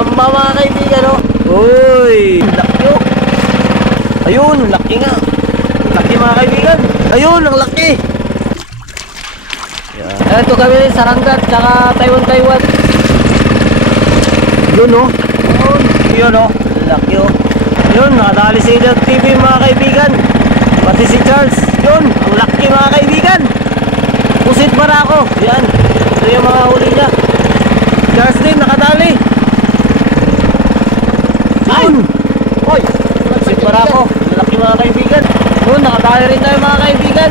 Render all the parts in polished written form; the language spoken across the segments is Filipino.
Gamba mga kaibigan, oh. Uy, laki oh. Ayun, laki nga. Laki mga kaibigan. Ayun, ang laki. Yan. Ito kami rin Saranggat, tsaka Taiwan. Yun oh. Yun oh. Laki oh. Yun, nakadali si Del TV mga kaibigan. Pati si Charles. Yun, ang laki mga kaibigan. Pusit Barako. Yan. Ito yung mga huli niya. Charles din, nakadali. Ayun. Hoy, pusit Barako. Ang laki mga kaibigan. Yun, nakadali rin tayo mga kaibigan.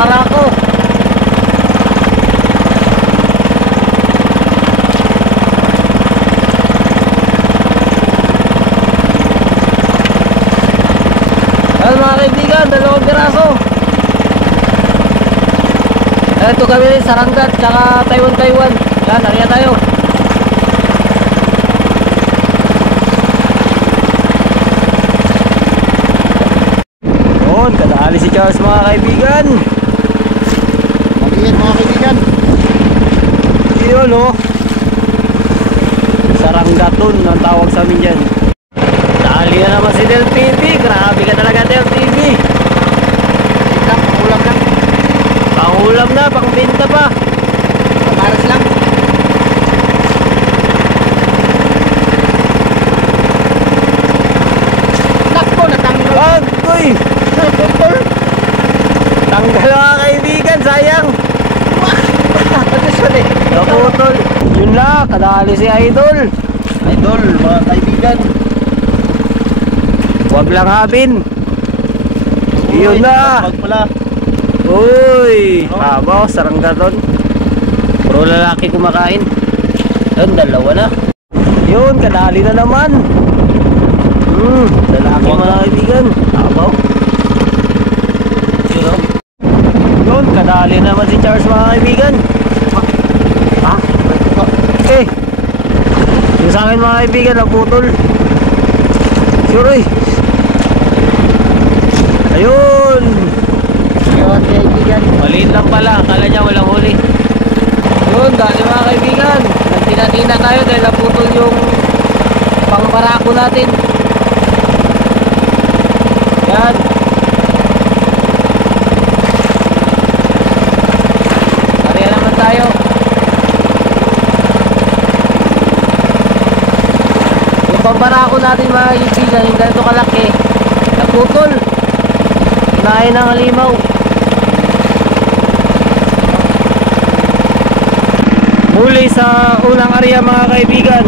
Barako. Ayan mga kaibigan, 2 piraso. Ito kami rin Saranggat, tsaka Taiwan. Yan, nariya tayo. Yun, kadali si Charles mga kaibigan. Mag-iingat mga kaibigan. Yun oh. Saranggaton ang tawag sa amin dyan. Dali na naman si Del TV. Grabe ka talaga Del TV. Pangulam lang. Pangulam na, pangbenta pa. Pamaras lang. Nakpo, natanggal. Agoy! Tanggal mga kaibigan, sayang. Naputol. Yun na, kadali si Idol. Idol, mga kaibigan. Huwag lang habin. Yun na. Wag pala. Uy, tama, Saranggaton. Puro lalaki kumakain. Yun, 2 na. Yun, kadali na naman. Lalaki mga kaibigan. Tama. Yun, kadali naman si Charles mga kaibigan. Ha? Okay. Yung sa akin mga kaibigan, naputol. Sure eh. Ayun. Yun, kaibigan. Maliit lang pala, akala niya walang huli. Yun, dali mga kaibigan. Nagtina-tina tayo dahil naputol yung pangbarako natin. Yan. Ariya naman tayo. Yung pangbarako natin mga kaibigan, yung ganito kalaki, naputol. Kinain ng halimaw. Muli sa unang area mga kaibigan.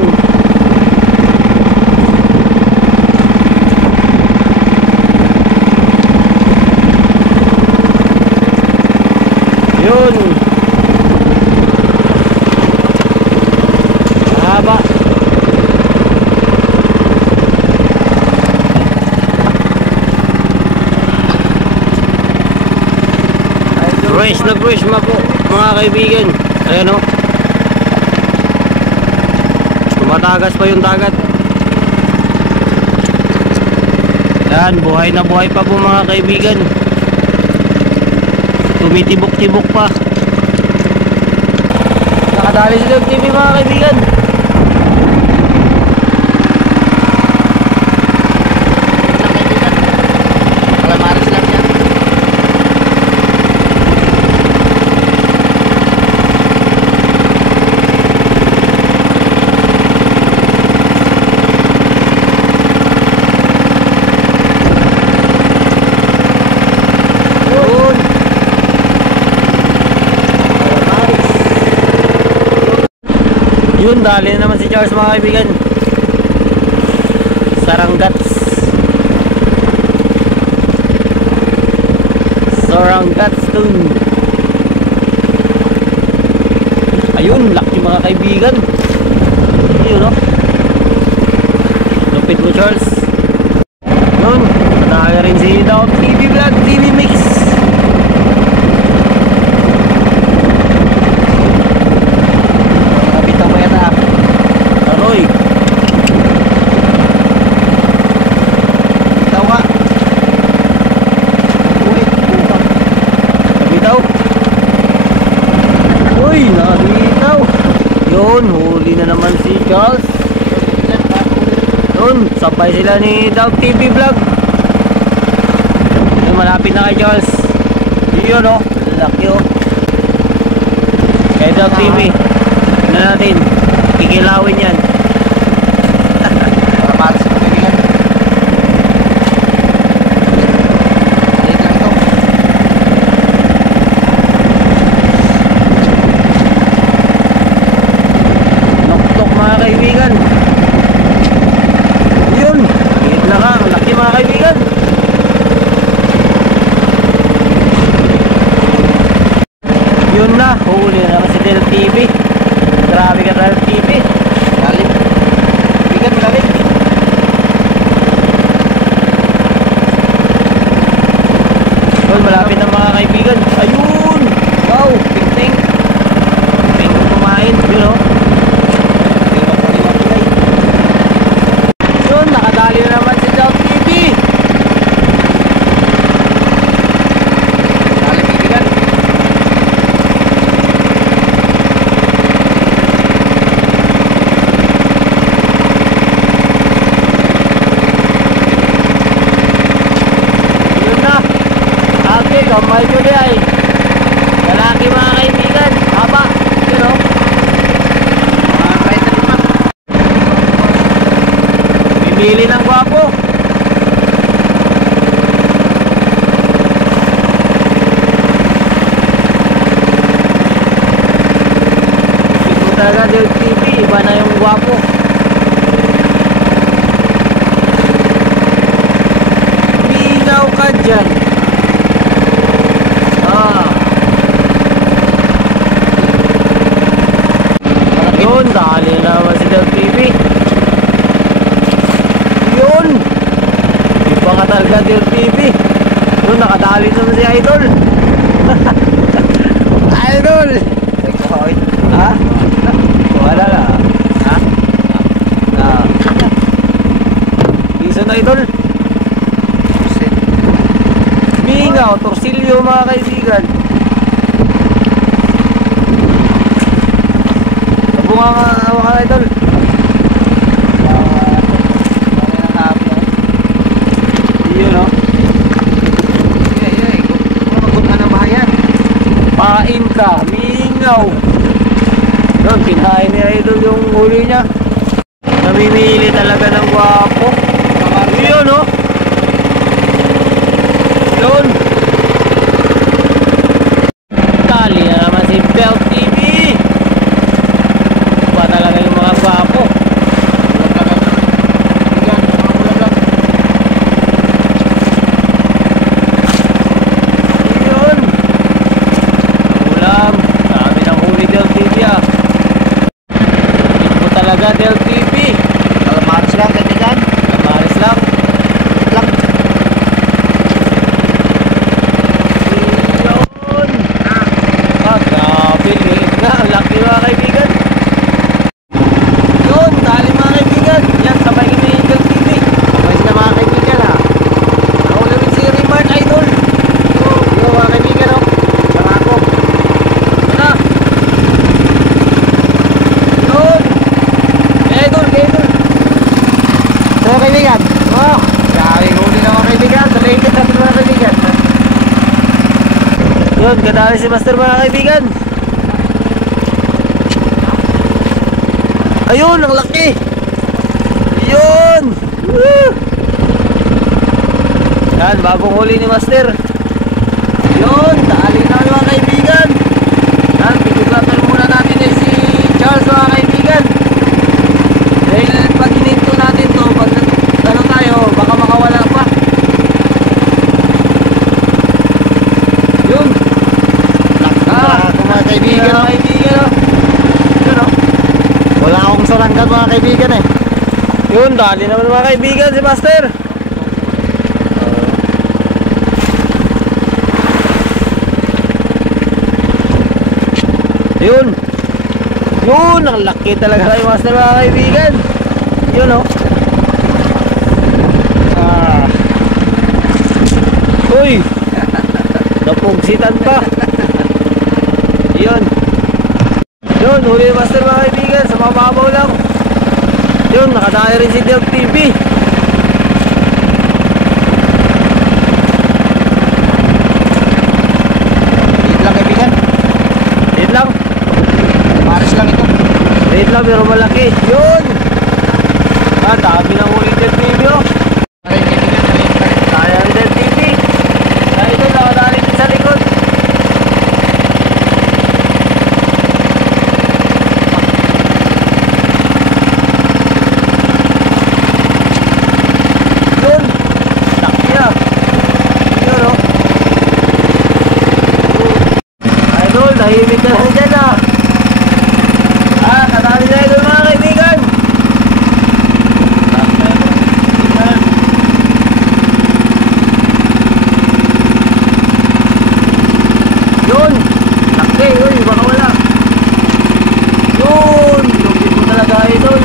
Yun. Mahaba. Fresh na fresh mga kaibigan. Ayan o. Tumatagas pa yung dagat. Yan, buhay na buhay pa po mga kaibigan. Tumitibok-tibok pa. Nakadali si Del TV mga kaibigan. Pamaras lang yan. Yun, dali na naman si Charles mga kaibigan. Saranggats. Saranggats dun. Ayun, laki mga kaibigan. Yun o. Lupit mo Charles. Yun, nataya rin si Del TV Vlog TV Mix. Charles. Yun, sabay sila ni Dog TV Vlog. Yun, malapit na kay Charles. Yun o, laki o. Kay Dog TV. Tignan natin, kikilawin yan. Para maras lang kaibigan. Balik lang ito. Noktok mga kaibigan. Yun, higit na ka, ang laki mga kaibigan. Yun na, huli na naman si Del TV. Grabe ka Del TV. Lalim. Kaibigan, malalim. Yun, malapit na mga kaibigan. Ayun! Wow, ping-ping. Ping kumain, yun o. Yun, nakadali na naman si Del TV. Lalim kaibigan. Yun na. Ate, kamay ko di ay. Lalaki mga kaibigan. Haba. Yun o. Mga kahit na lima. Pipili ng gwapo. Ito talaga Del TV. Iba na yung gwapo. Minaw ka dyan. Ah. Yun, dali na naman si Del TV. Yun. Iba ka talaga Del TV. Yun, nakadali naman si Idol. Idol. Nagkahoy. Ha? Wala na. Ha? Ah. Piso na Idol. Pusit. Mingaw, torsilyo mga kaibigan. Sabunga ka mga Idol. Yun o. Pain ka, mingaw. Yun, kinain ni Idol yung huli niya. Namimili talaga ng gwapo. Yun o. Yun. Tali na naman si Bell TV. Ba talaga yung mga gwapo. Yun. Ulam. Marami ng huli Del TV ah. Ito talaga Del TV. Kalamaris lang kaibigan. Maris lang. Lang. Yun. Ah, grabe. Liit na. Ang laki mga kaibigan. Yun. Tali mga kaibigan. Yan. Sabay kami yung Del TV. Sabay sila mga kaibigan ha. Ako namin si Remark Idol. Yun mga kaibigan o. Saka ako. Ano? Yun. Kaya Idol. Kaya Idol. So kaibigan. Oh. Grabe huli na mga kaibigan. Salingkit natin mga kaibigan. Yun, kadali si Master mga kaibigan. Ayun, ang laki. Yun. Woo. Yan, bagong huli ni Master. Yun, dali na mga kaibigan. Yan, bigyan muna natin eh si Charles mga kaibigan. Dahil pag hininto natin to, pag ano tayo, baka makawala pa. Yun. Mga kaibigan. Mga kaibigan oh. Yun oh. Wala akong saranggan mga kaibigan eh. Yun, dali naman mga kaibigan si Master. Yun. Yun, ang laki talaga kay Master mga kaibigan. Yun oh. Ah. Uy. Napugsitan pa. Yun. Yun, huli ni Master mga kaibigan. Sa mababaw lang. Yun, nakadaya rin si Dirk TV. Dito lang kaibigan. Wait lang. Maris lang ito. Wait lang, pero malaki. Yun! Ah, dami ng ulit Dirk TV, oh. Ay kaibigan, Kaya rin Dirk TV. Kaya ito, nakadali din sa likod. Yun! Laki ah. Yun, oh. Idol, nahimik na lang dyan ah. Ah, kadali na idol mga kaibigan. Yun! Laki, uy, baka wala. Yun! Lugit mo talaga idol.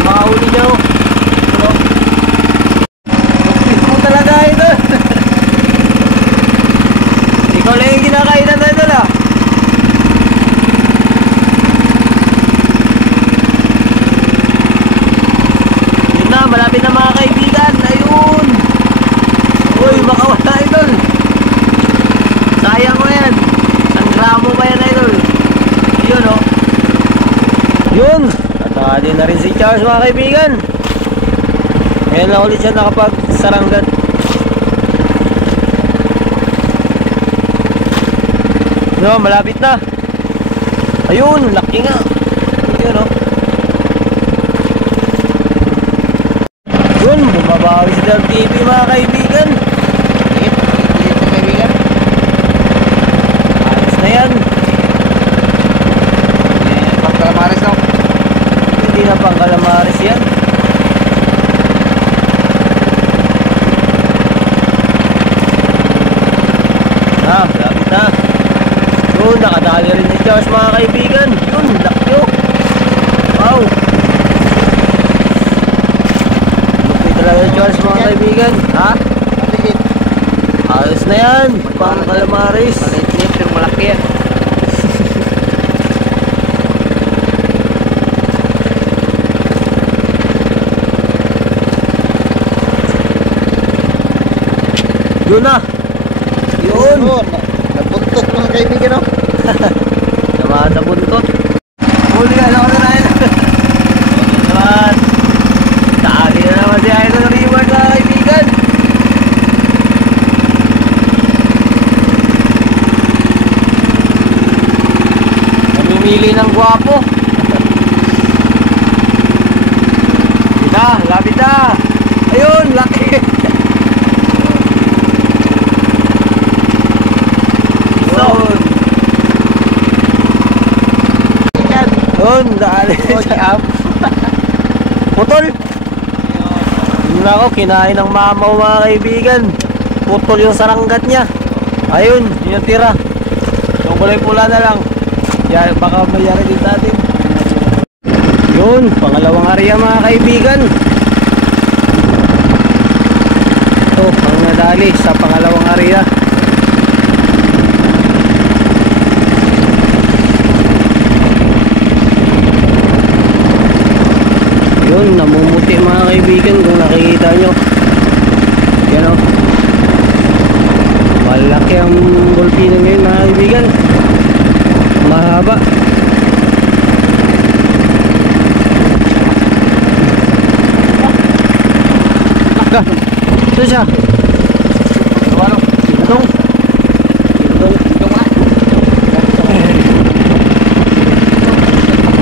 Makahuli niya oh. Ano? Lugit mo talaga idol. Ikaw lang yung kinakainan idol ah. Yun na, malapit na mga kaibigan. Ayun! Uy, baka wala idol. Sayang mo yan. Ang gramo ba yan idol? Yun oh. Yun! Natali na rin si Charles mga kaibigan. Ngayon lang ulit siya nakapag-saranggat. No, malapit na. Ayun, laki nga. Yun oh. Yun, bumabawi si Dirk TV mga kaibigan. Dito kaibigan. Ayos na yan. Pagkalamaris no. Hindi na pang kalamaris yan. Ah, malapit na. Yun, nakadali rin si Charles mga kaibigan. Yun, laki oh. Wow. Lupit talaga si Charles mga kaibigan. Ha? Maliit. Ayos na yan. Pang kalamaris. Maliit pero malaki yan. Yun na. Yun. Nabuntot mga kaibigan no. Naman sa buntot. Huli ka lang na rin. Naman. Dali na naman si Idol Reward mga kaibigan. Namimili ng gwapo. Lapit na. Ayun, laki. Yun, dali. Putol. Yun ako, kinain ng mamaw mga kaibigan. Putol yung saranggat niya. Ayun, yun yung tira. Yung kulay pula na lang. Yan, baka mayari din natin. Yun, pangalawang area mga kaibigan. Ito, ang nadali sa pangalawang area. Yun, namumuti mga kaibigan kung nakikita nyo. Yan o. Malaki ang bulpino ngayon mga kaibigan. Mahaba. Ito siya. Ano? Itong. Itong. Itong nga.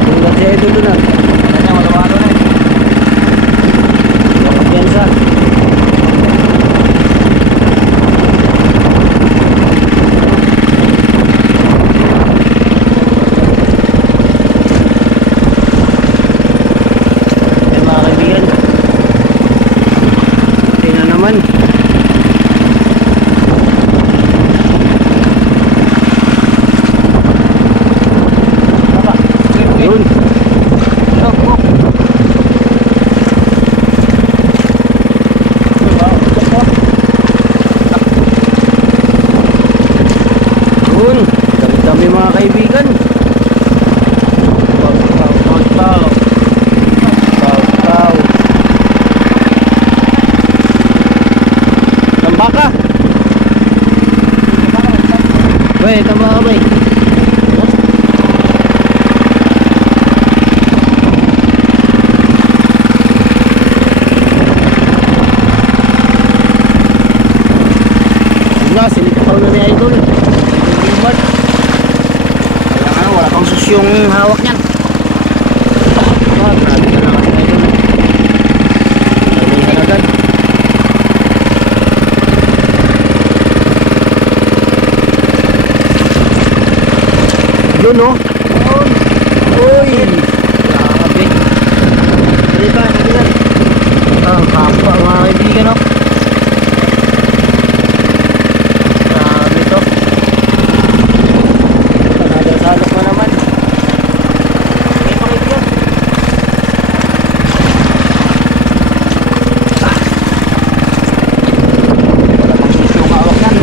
Itong siya ito doon ah. Yun, dami-dami mga kaibigan. Wow. Yun, ang dami mga kaibigan. Yun, dami-dami mga kaibigan. Yun, dami-dami mga kaibigan. Yun, dami-dami mga kaibigan. Yun, dami-dami mga kaibigan. Yun, dami-dami mga kaibigan. Yun, dami-dami mga kaibigan. Yun, dami-dami mga kaibigan. Bay, tama ka bay. Silipakaw na ni Idol. Limat. Kaya nga, wala pang sus yung hawak niyan. Grabe ka na kasi Idol. Dalihan agad. Yun no? Uy! Grabe. Dali pa, kaibigan. Ah, kapwa mga kaibigan no? Salok na naman. Okay, pakibigyan. Wala pang sus yung hawak niyan.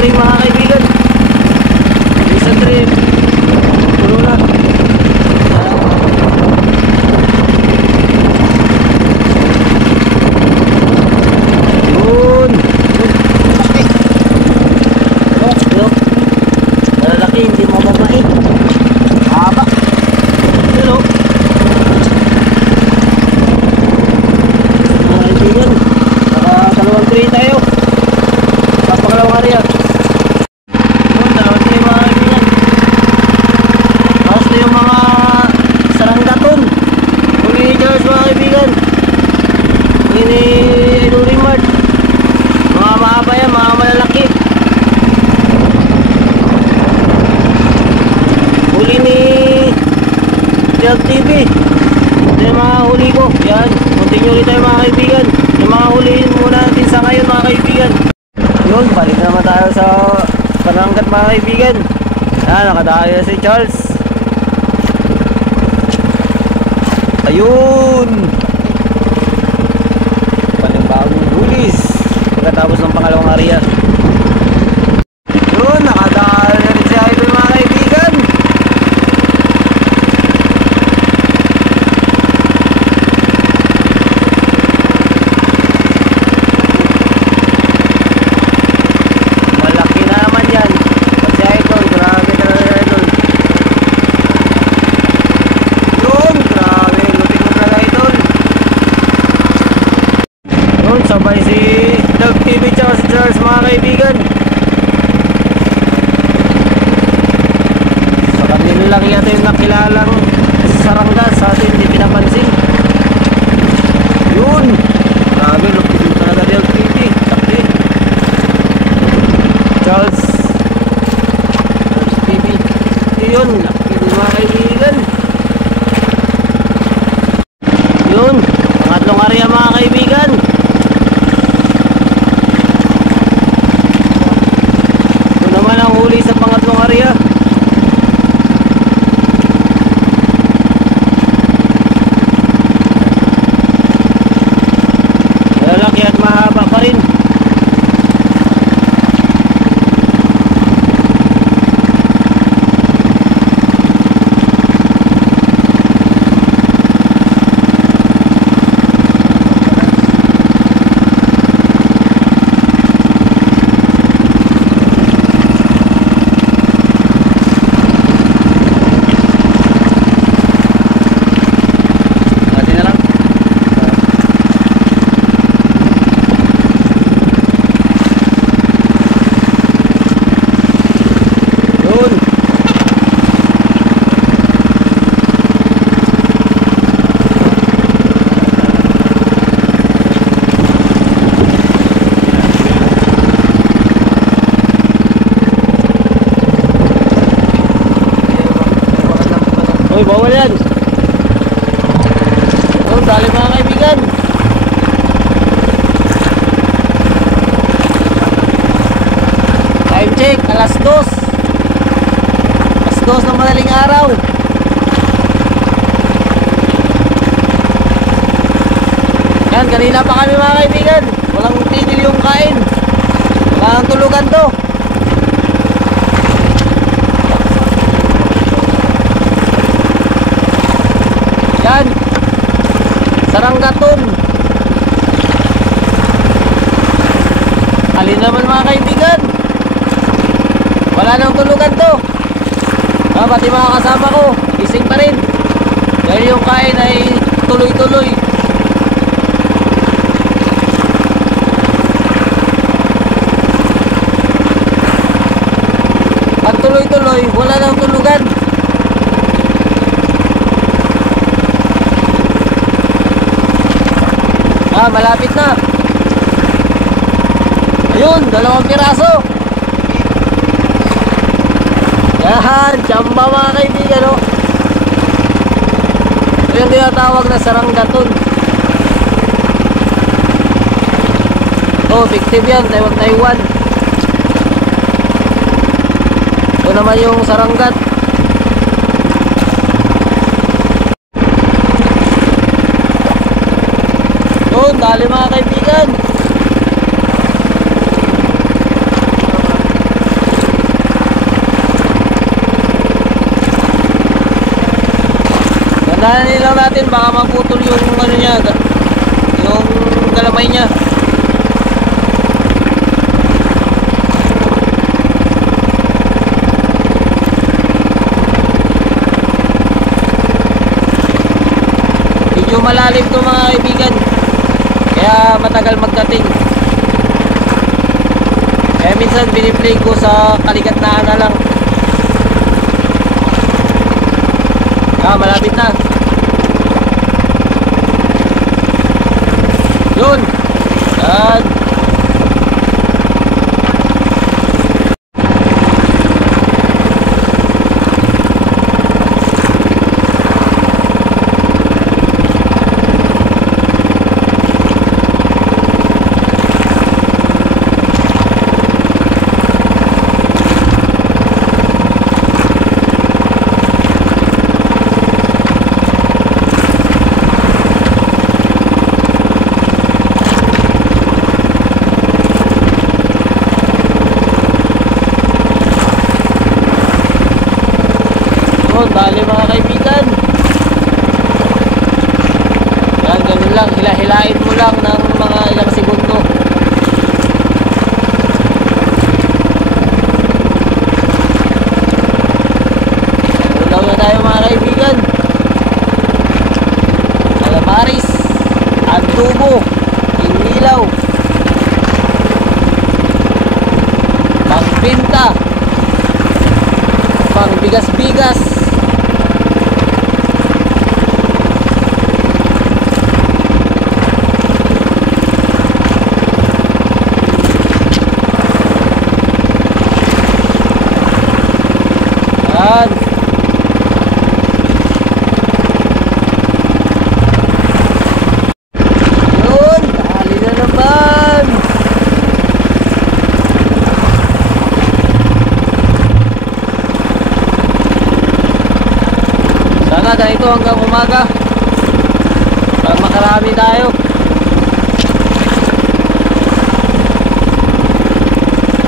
Trip mga kaibigan. Isang trip. Pulo na. Yun. Yun. Malalaki, hindi mo mabait. Haba. Yun o. Mga kaibigan. Naka-dalawang tray tayo. Sa pangalawang area. Yung mga saranggaton mga Charles mga kaibigan ini Idol Rimard mga mahaba yan mga malalaki huli ni Jog TV ito yung mga huli ko yan continue ulit tayo mga kaibigan yung mga huli muna natin sa ngayon mga kaibigan yun balik naman tayo sa pananggat mga kaibigan yan nakadali na si Charles. Ayun! Panimbagong bulis pagkatapos ng pangalawang area. Yun, nakadaan na rin si Idol mga kaibigan. Malaki na naman yan. Kasi Idol, grabe na rin Idol. Yun, grabe. Sabay si Dog TV tsaka si Charles mga kaibigan. Sa kanila lang yata yung nakilalang sarangga sa atin hindi pinapansin. Yun grabe lupit talaga Dog TV. Sakti Charles TV. Yun laki mga kaibigan. Yun pangatlong area mga kaibigan. Ang huli sa pangatlong area. Lalaki at mahaba pa rin. Uy, bawal yan. Oh, dali mga kaibigan. Time check, alas 2. Alas 2 ng madaling araw. Yan, kanina pa kami mga kaibigan. Walang tigil yung kain. Walang tulugan to. Yan. Saranggaton. Alin naman mga kaibigan. Wala nang tulugan to. Pati mga kasama ko, gising pa rin. Dahil yung kain ay tuloy-tuloy. Pag tuloy-tuloy, wala nang tulugan. Malapit na. Ayun, 2 piraso. Yan, tsamba mga kaibigan, oh. Ito yung tinatawag na saranggaton. Oh, fictive yan, Taiwan. Ito naman yung saranggat. Yun, dali mga kaibigan. Gandahan lang natin, baka maputol yung ano niya, yung galamay niya. Medyo malalim to mga kaibigan, kaya matagal magdating. Kaya minsan biniplay ko sa kaligatnaan na lang. Malapit na. Yun. Yan. Dali mga kaibigan. Yan, ganun lang, hilahilain mo lang ng mga ilang segundo. Ulaw na tayo mga kaibigan. Calamaris, Antubo, Inilaw, Pangpinta, Pangbigas-bigas. Yun, dali na naman. Sana ganito hanggang umaga para makarami tayo.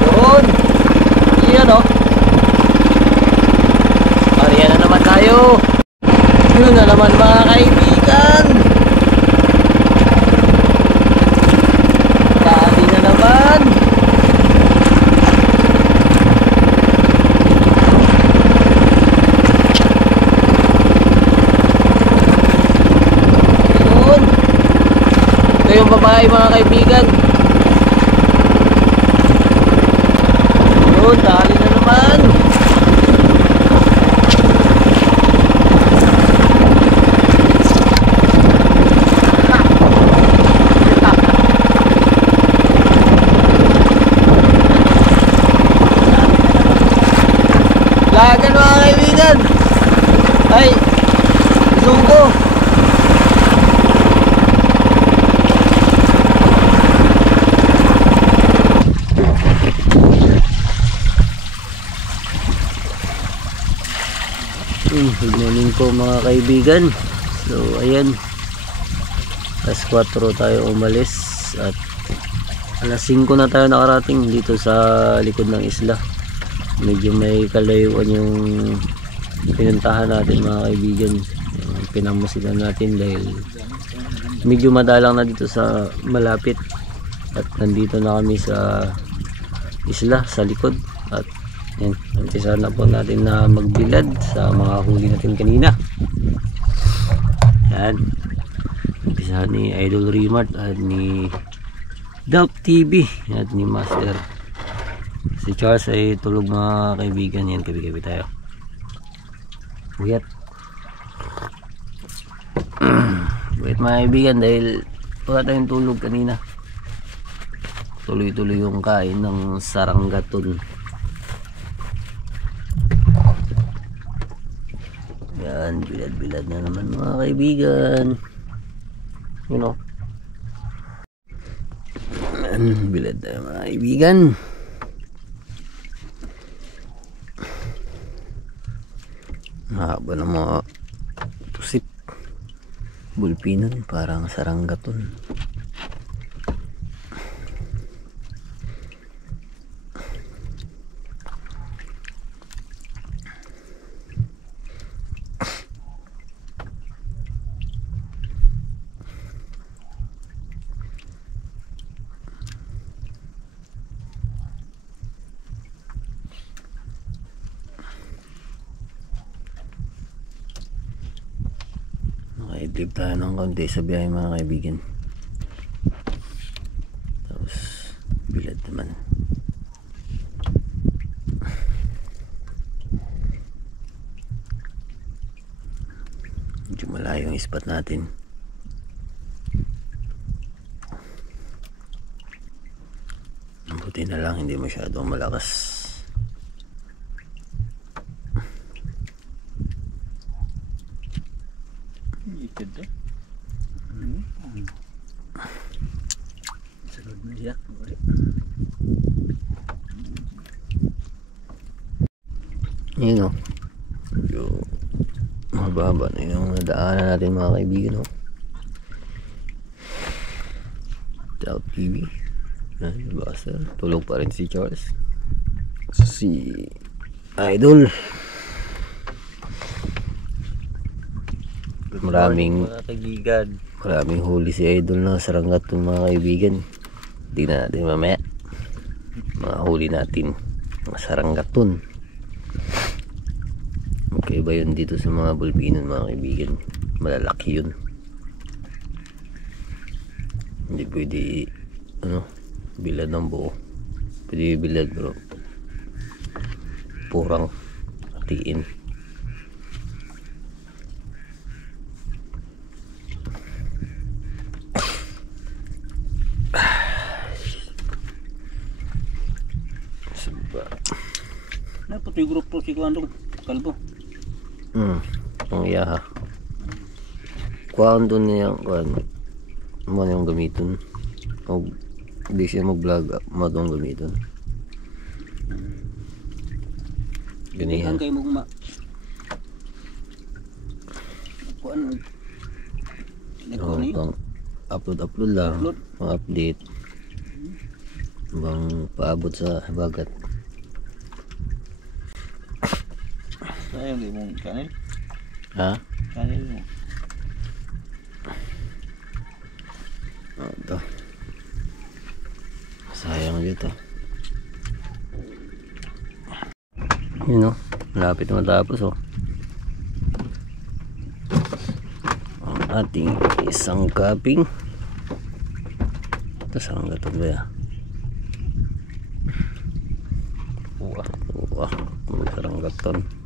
Yun. Yan o. Ariyan na naman tayo. Yun na naman mga kaibigan. Dali na naman. Yun. Ito yung babae mga kaibigan. Yun, dali na naman. Lagan mga kaibigan. Ay, sungko. Good morning po mga kaibigan. So ayan, alas 4 tayo umalis at Alas 5 na tayo nakarating dito sa likod ng isla. Medyo may kalayuan yung pinuntahan natin mga kaibigan. Pinamusilan natin dahil medyo madalang na dito sa malapit. At nandito na kami sa isla sa likod. At yan, umpisa na po natin na magbilad sa mga huli natin kanina. Yan. Umpisa ni Idol Remart at ni Delp TV at ni Master. Si Charles ay tulog mga kaibigan. Yan, gabi-gabi tayo. Buyat. Buyat mga kaibigan dahil wala tayong tulog kanina. Tuloy-tuloy yung kain ng saranggaton. Yan, bilad-bilad na naman mga kaibigan. You know. Bilad na mga kaibigan. Mahaba na mga pusit. Bulpinan parang saranggaton. Naka-idlip tayo ng konti sa biyahe mga kaibigan. Tapos bilad naman. Medyo malayo yung spot natin. Buti na lang hindi masyadong malakas. Sunod na siya. Yun o. Yung mababa na yung nadaanan natin mga kaibigan o. Delp TV. Basta tulog pa rin si Charles. Si Idol. Maraming huli si Idol na saranggaton mga kaibigan. Tingnan natin mamaya mga huli natin mga saranggaton. Okay ba yun dito sa mga bulpinon mga kaibigan? Malalaki yun. Hindi pwede bilad ng buo. Pwede bilad bro, purang hatiin. Pati grupo si Kuandong Kalbo. Ang iyaha. Kuhaan doon niya kuhaan. Ano yung gamiton. O hindi siya mag-vlog. Madong gamiton. Ganihan. Kayo mo kuhaan. Upload lang. Update. Bang paabot sa bagat. Sayang di mong kanil. Ha? Kanil mo. Ito. Sayang dito. Yun o. Malapit na matapos o. Ang ating isang kaping. Ito saan gatog ba ya? Uwah. Magkaranggaton.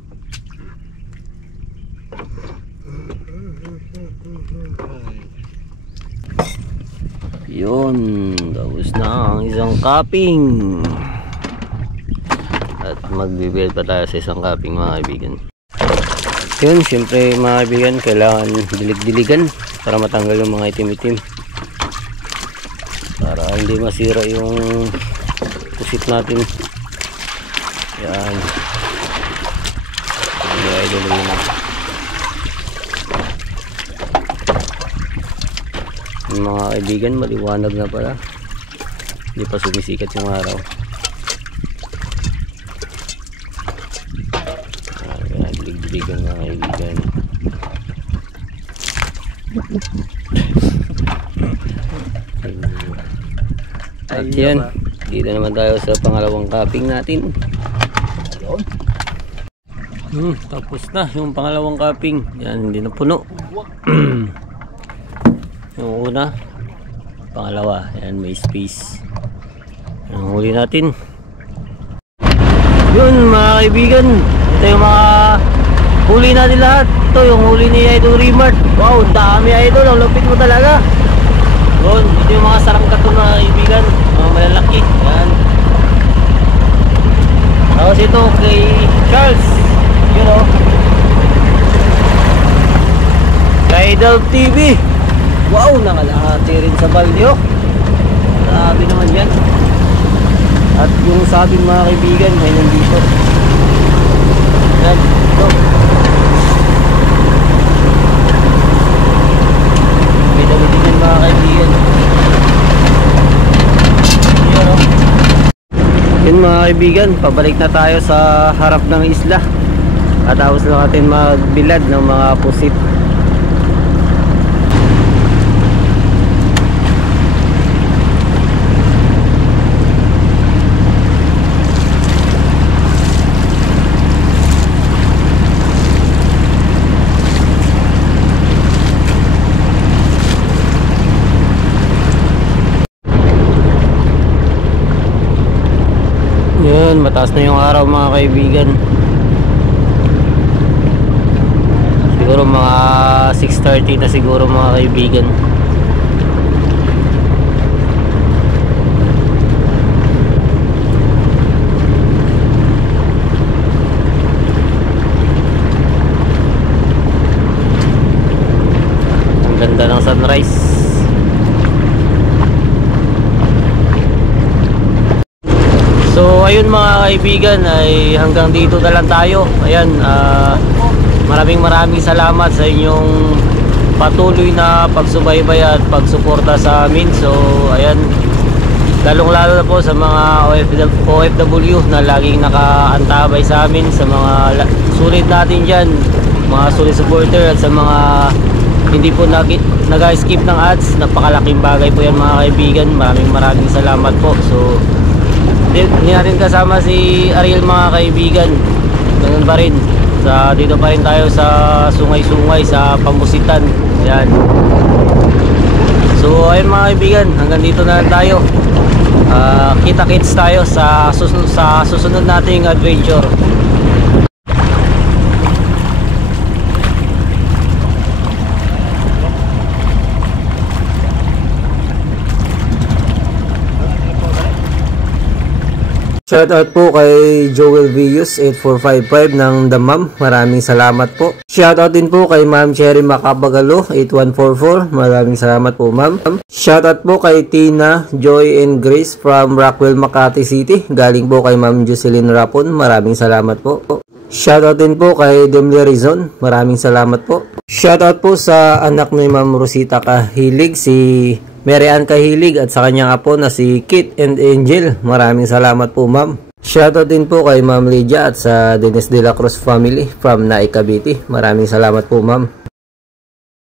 Yun, tapos na ang isang kaping. At magbibuild pa tayo sa isang kaping mga kaibigan. Yun, siyempre mga kaibigan, kailangan dilig-diligan para matanggal yung mga itim-itim, para hindi masira yung pusit natin. Yan. Idol Remart. Mga kaibigan, maliwanag na pala. Hindi pa sumisikat yung araw. Dilig-diligan mga kaibigan. At yan, dito naman tayo sa pangalawang cupping natin. Tapos na yung pangalawang cupping. Yan, hindi na puno. Yung una, pangalawa, yan may space. Ang huli natin. Yun mga kaibigan, ito yung mga huli natin lahat. Ito yung huli ni Idol Remart. Wow, dami Idol, ang lupit mo talaga. Yun, ito yung mga sarangkato mga kaibigan, mga malalaki. Yan. Tapos ito kay Charles, you know, Idol TV. Wow, nakalahati rin sa balyo. Grabe naman yan. At yung sa ating mga kaibigan ay nandito. Yan, ito. May damit din yan mga kaibigan. Yan o. Yun mga kaibigan, pabalik na tayo sa harap ng isla. At tapos lang natin magbilad ng mga pusit. Yun, mataas na yung araw mga kaibigan. Siguro mga 6:30 na siguro mga kaibigan. Ang ganda ng sunrise. So ayun mga kaibigan, ay hanggang dito na lang tayo. Ayan, maraming salamat sa inyong patuloy na pagsubaybay at pagsuporta sa amin. So ayan, lalong lalo na po sa mga OFW na laging nakaantabay sa amin, sa mga sulit natin dyan, mga sulit supporter, at sa mga hindi po nag-skip ng ads. Napakalaking bagay po yan mga kaibigan. Maraming salamat po. So hindi natin kasama si Ariel mga kaibigan. Ganun pa rin. Dito pa rin tayo sa sungay-sungay, sa Pamusitan. Yan. So ayun mga kaibigan, hanggang dito na lang tayo. Kita-kits tayo sa susunod nating adventure. Shoutout po kay Joel Vius 8455 ng Damam. Maraming salamat po. Shoutout din po kay Ma'am Cherry Macabagalo 8144. Maraming salamat po ma'am. Shoutout po kay Tina, Joy and Grace from Rockwell, Makati City. Galing po kay Ma'am Jocelyn Rapon. Maraming salamat po. Shoutout din po kay Demle Rizon. Maraming salamat po. Shoutout po sa anak ni Ma'am Rosita Kahilig, si Mary Ann Kahilig, at sa kanyang apo na si Kit and Angel. Maraming salamat po ma'am. Shoutout din po kay Ma'am Lydia at sa Dennis de la Cruz family from Naik, Cavite. Maraming salamat po ma'am.